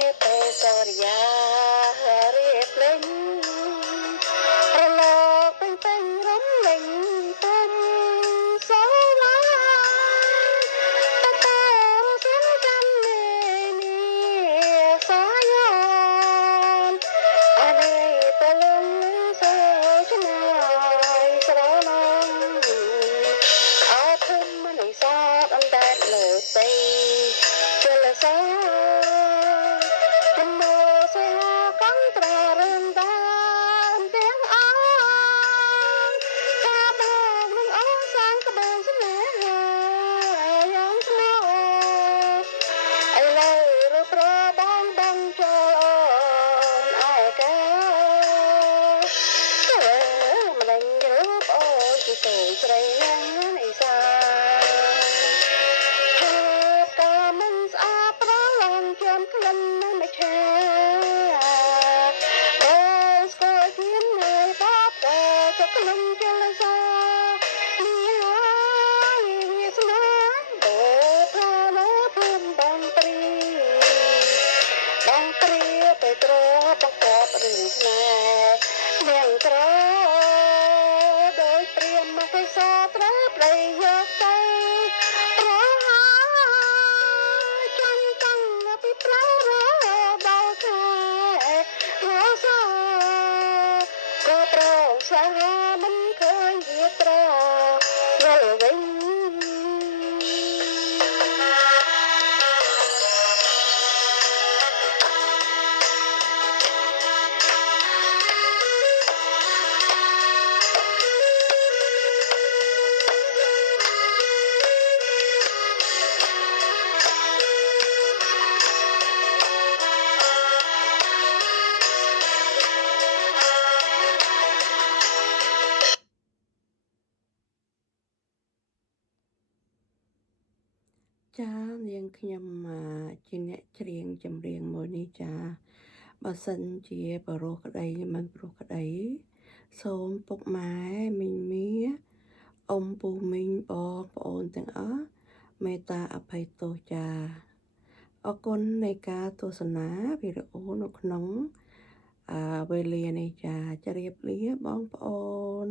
នេះទៅសូរិយារៀបលេងរលកពេញរំលេងទុំសូឡាតកោសិនចាំនេះសាយោនអនេះទៅលំសូឆ្ងាយស្រណងអើធំមិនសាបអណ្ដែតលើស្អីជលសាស្រីណាស់សាភាពក៏មិនស្អាតប្រឡងជាប់ក្លិនមិនឆាអូស្គាល់ជានៅបបក៏ចក្លិនជលសានេះហើយវាស្នាអូថានៅភូមិបងព្រីទៅត្របកបរឿងស្នេហ៍នាងក្រដោយព្រាមមកសត្រូវប្តីយកទៅរហ័សចាំតាំងពីប្រៅរដល់ខែរសក៏ប្រងសាមិនឃើញវាត្រយល់វិញចានាងខ្ញុំជាអ្នកច្រៀងចម្រៀងមួយនេះចាបើសិនជាបរោះក្តីមិនព្រោះក្តីសូមពុកម៉ែមីងមីអ៊ំពូមីងបងប្អូនទាំងអស់មេត្តាអភ័យទោសចាអរគុណនៃការទស្សនាវីដេអូនៅក្នុងវេលានេះចាជម្រាបលាបងប្អូន